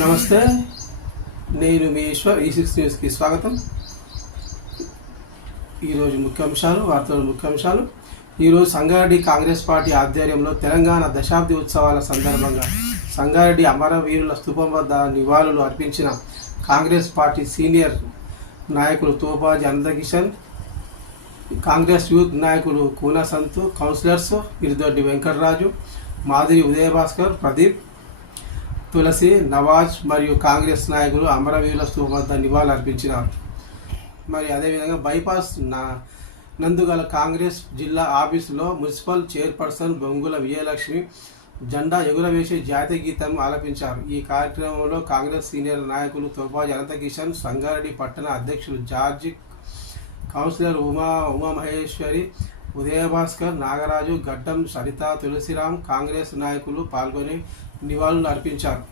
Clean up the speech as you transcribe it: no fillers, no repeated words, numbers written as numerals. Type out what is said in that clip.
నమస్తే, నేను మీ ఈశ్వర్. E6 న్యూస్కి స్వాగతం. ఈరోజు ముఖ్యాంశాలు. ఈరోజు సంగారెడ్డి కాంగ్రెస్ పార్టీ ఆధ్వర్యంలో తెలంగాణ దశాబ్ది ఉత్సవాల సందర్భంగా సంగారెడ్డి అమరవీరుల స్థూపం వద్ద నివాళులు అర్పించిన కాంగ్రెస్ పార్టీ సీనియర్ నాయకులు తోపాజీ అనంతకిషన్, కాంగ్రెస్ యూత్ నాయకులు కూన సంతు, కౌన్సిలర్స్ ఇరుదొడ్డి వెంకటరాజు, మాదిరి ఉదయభాస్కర్, ప్రదీప్, తులసి, నవాజ్ మరియు కాంగ్రెస్ నాయకులు అమరవీరుల స్థూపం వద్ద నివాళులు అర్పించినారు. మరి అదేవిధంగా బైపాస్ నందుగల కాంగ్రెస్ జిల్లా ఆఫీసులో మున్సిపల్ చైర్పర్సన్ బొంగుల విజయలక్ష్మి జెండా ఎగురవేసి జాతీయ గీతం ఆలపించారు. ఈ కార్యక్రమంలో కాంగ్రెస్ సీనియర్ నాయకులు తోపాజీ అనంతకిషన్, సంగారెడ్డి పట్టణ అధ్యక్షులు జార్జి, కౌన్సిలర్ ఉమామహేశ్వరి, ఉదయభాస్కర్, నాగరాజు, గడ్డం సరిత, తులసిరామ్, కాంగ్రెస్ నాయకులు పాల్గొని నివాళులు అర్పించారు.